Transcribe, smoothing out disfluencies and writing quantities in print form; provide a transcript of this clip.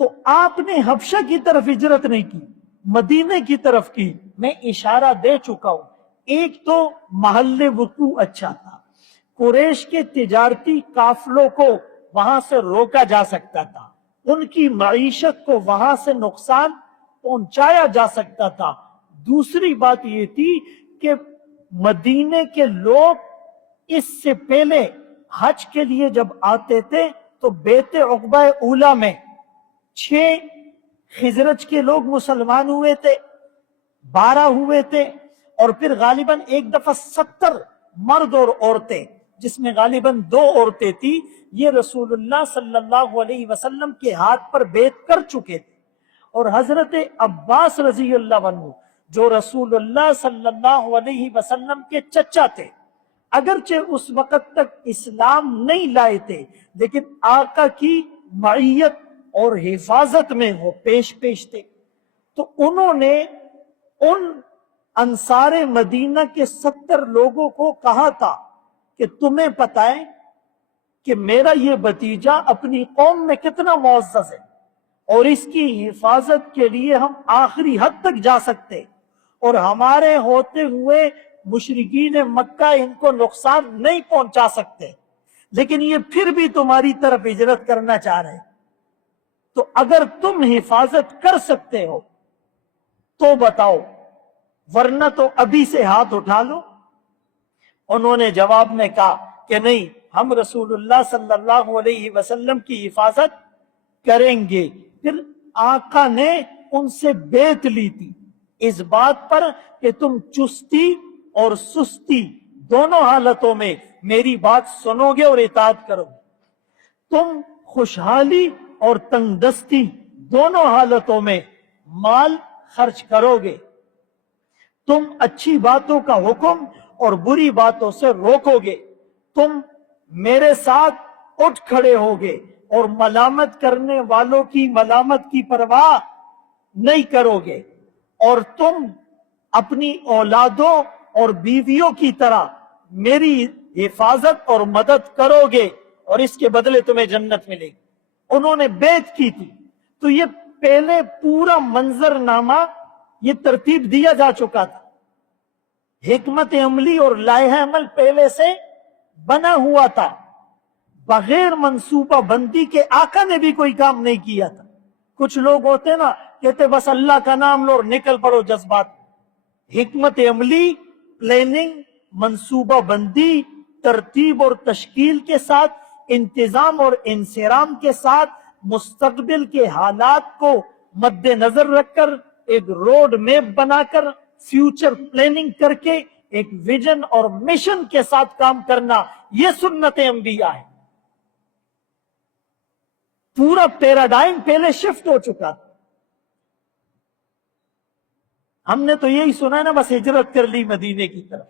تو آپ نے حبشہ کی طرف ہجرت نہیں کی، مدینے کی طرف کی۔ میں اشارہ دے چکا ہوں، ایک تو محل وقوع اچھا تھا، قریش کے تجارتی قافلوں کو وہاں سے روکا جا سکتا تھا، ان کی معیشت کو وہاں سے نقصان پہنچایا جا سکتا تھا۔ دوسری بات یہ تھی کہ مدینے کے لوگ اس سے پہلے حج کے لیے جب آتے تھے تو بیت عقبہ اولا میں 6 خزرج کے لوگ مسلمان ہوئے تھے، 12 ہوئے تھے، اور پھر غالباً ایک دفعہ 70 مرد اور عورتیں، جس میں غالباً 2 عورتیں تھی، یہ رسول اللہ صلی اللہ علیہ وسلم کے ہاتھ پر بیعت کر چکے تھے۔ اور حضرت عباس رضی اللہ عنہ جو رسول اللہ صلی اللہ علیہ وسلم کے چچا تھے، اگرچہ اس وقت تک اسلام نہیں لائے تھے، لیکن آقا کی معیت اور حفاظت میں وہ پیش تھے۔ تو انہوں نے ان انصار مدینہ کے 70 لوگوں کو کہا تھا کہ تمہیں پتہ ہے کہ میرا یہ بھتیجا اپنی قوم میں کتنا معزز ہے، اور اس کی حفاظت کے لیے ہم آخری حد تک جا سکتے، اور ہمارے ہوتے ہوئے مشرکین مکہ ان کو نقصان نہیں پہنچا سکتے، لیکن یہ پھر بھی تمہاری طرف ہجرت کرنا چاہ رہے ہیں، تو اگر تم حفاظت کر سکتے ہو تو بتاؤ، ورنہ تو ابھی سے ہاتھ اٹھا لو۔ انہوں نے جواب میں کہا کہ نہیں، ہم رسول اللہ صلی اللہ علیہ وسلم کی حفاظت کریں گے۔ پھر آقا نے ان سے بیعت لی تھی اس بات پر کہ تم چستی اور سستی دونوں حالتوں میں میری بات سنو گے اور اطاعت کرو گے، تم خوشحالی اور تنگ دستی دونوں حالتوں میں مال خرچ کرو گے، تم اچھی باتوں کا حکم اور بری باتوں سے روکو گے، تم میرے ساتھ اٹھ کھڑے ہوگے اور ملامت کرنے والوں کی ملامت کی پرواہ نہیں کرو گے، اور تم اپنی اولادوں اور بیویوں کی طرح میری حفاظت اور مدد کرو گے، اور اس کے بدلے تمہیں جنت ملے گی۔ انہوں نے بیعت کی تھی، تو یہ پہلے پورا منظر نامہ یہ ترتیب دیا جا چکا تھا، حکمت عملی اور لائحہ عمل پہلے سے بنا ہوا تھا، بغیر منصوبہ بندی کے آقا نے بھی کوئی کام نہیں کیا تھا۔ کچھ لوگ ہوتے نا، کہتے بس اللہ کا نام لو اور نکل پڑو جذبات۔ حکمت عملی، پلاننگ، منصوبہ بندی، ترتیب اور تشکیل کے ساتھ، انتظام اور انصرام کے ساتھ، مستقبل کے حالات کو مد نظر رکھ کر ایک روڈ میپ بنا کر، فیوچر پلاننگ کر کے، ایک ویژن اور مشن کے ساتھ کام کرنا، یہ سنت انبیاء ہے۔ پورا پیراڈائم پہلے شفٹ ہو چکا تھا۔ ہم نے تو یہی سنا ہے نا، بس ہجرت کر لی مدینے کی طرف۔